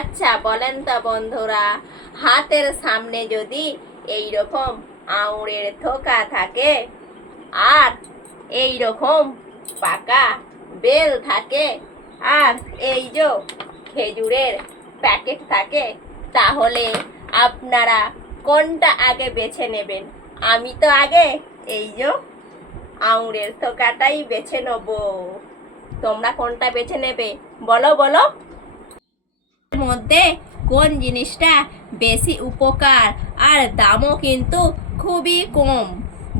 আচ্ছা বলেন তো বন্ধুরা, হাতের সামনে যদি এই রকম আঙুরের থোকা থাকে আর এই রকম পাকা বেল থাকে আর এই যে খেজুরের প্যাকেট থাকে, তাহলে আপনারা কোনটা আগে বেছে নেবেন? আমি তো আগে এই যে আঙুরের থোকাটাই বেছে নেব। তোমরা কোনটা বেছে নেবে বলো বলো। মধ্যে কোন জিনিসটা বেশি উপকার আর দামও কিন্তু খুবই কম?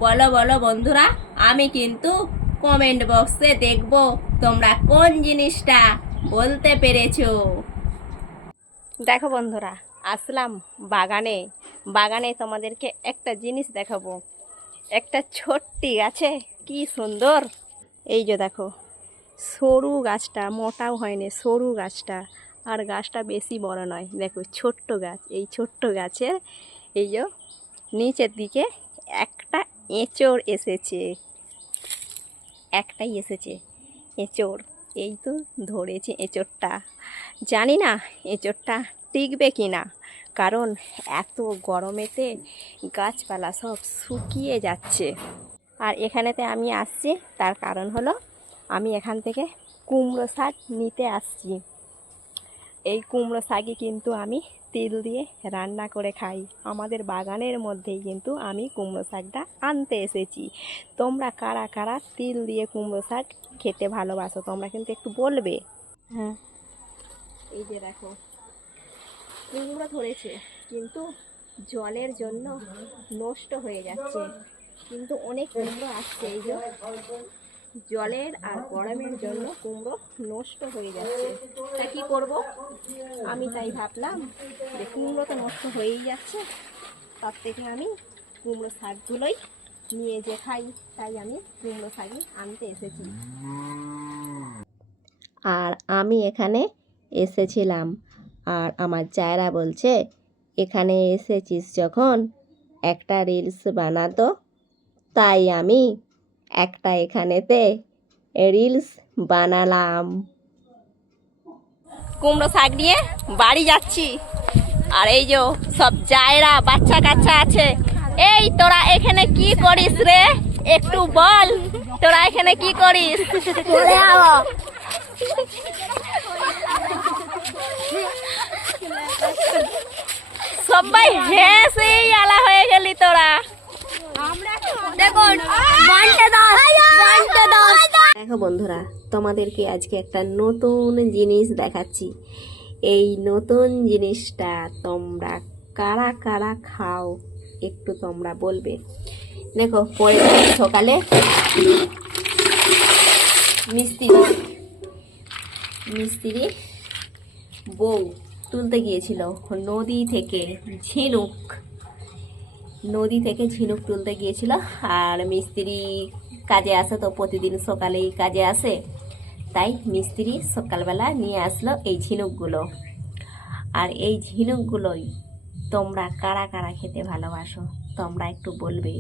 বলো বলো বন্ধুরা, আমি কিন্তু কমেন্ট বক্সে দেখব তোমরা কোন জিনিসটা বলতে পেরেছো। দেখো বন্ধুরা, আসলাম বাগানে। বাগানে তোমাদেরকে একটা জিনিস দেখাবো। একটা ছোট্টি গাছে কি সুন্দর, এই যে দেখো সরু গাছটা, মোটাও হয়নি, সরু গাছটা, আর গাছটা বেশি বড় নয়। দেখো ছোট্ট গাছ, এই ছোট্ট গাছের এই যে নিচের দিকে একটা এঁচড় এসেছে, একটাই এসেছে এঁচড়। এই তো ধরেছে এঁচড়টা। জানি না এঁচড়টা টিকবে কি না, কারণ এত গরমেতে গাছপালা সব শুকিয়ে যাচ্ছে। আর এখানেতে আমি আসছি, তার কারণ হলো আমি এখান থেকে কুমড়ো শাক নিতে আসছি। এই কুমড়ো শাকই কিন্তু আমি তেল দিয়ে রান্না করে খাই। আমাদের বাগানের মধ্যেই কিন্তু আমি কুমড়ো শাকটা আনতে এসেছি। তোমরা কারা কারা তেল দিয়ে কুমড়ো শাক খেতে ভালোবাসো তোমরা কিন্তু একটু বলবে। হ্যাঁ, এই যে দেখো কুমড়ো ধরেছে, কিন্তু জলের জন্য নষ্ট হয়ে যাচ্ছে। কিন্তু অনেক কুমড়ো আসছে, এই যে জলের আর গরমের জন্য কুমড়ো নষ্ট হয়ে যাচ্ছে। তা কি করব? আমি তাই ভাবলাম যে কুমড়ো তো নষ্ট হয়েই যাচ্ছে, তার থেকে আমি কুমড়ো শাকগুলোই নিয়ে যে খাই। তাই আমি কুমড়ো শাকই আনতে এসেছি। আর আমি এখানে এসেছিলাম, আর আমার জায়রা বলছে এখানে এসেছিস যখন একটা রিলস বানাতো, তাই আমি একটা এখানেতে রিলস বানালাম। কুমড়ো শাক নিয়ে বাড়ি যাচ্ছি। আর এই যে সব জায়রা বাচ্চা কাচ্চা আছে, এই তোরা এখানে কি করিস রে? একটু বল, তোরা এখানে কি করিস? সবাই হেসেই আলা হয়ে গেলি তোরা। দেখো বন্ধুরা, তোমাদেরকে আজকে একটা নতুন জিনিস দেখাচ্ছি। এই নতুন জিনিসটা তোমরা কারা কারা খাও একটু তোমরা বলবে। দেখো পরে সকালে মিস্ত্রি বউ তুলতে গিয়েছিল নদী থেকে ঝিনুক তুলতে গিয়েছিল। আর মিস্ত্রি কাজে আসে তো, প্রতিদিন সকালেই কাজে আসে, তাই মিস্ত্রি সকালবেলা নিয়ে আসলো এই ঝিনুকগুলো। আর এই ঝিনুকগুলোই তোমরা কারা কারা খেতে ভালোবাসো তোমরা একটু বলবে।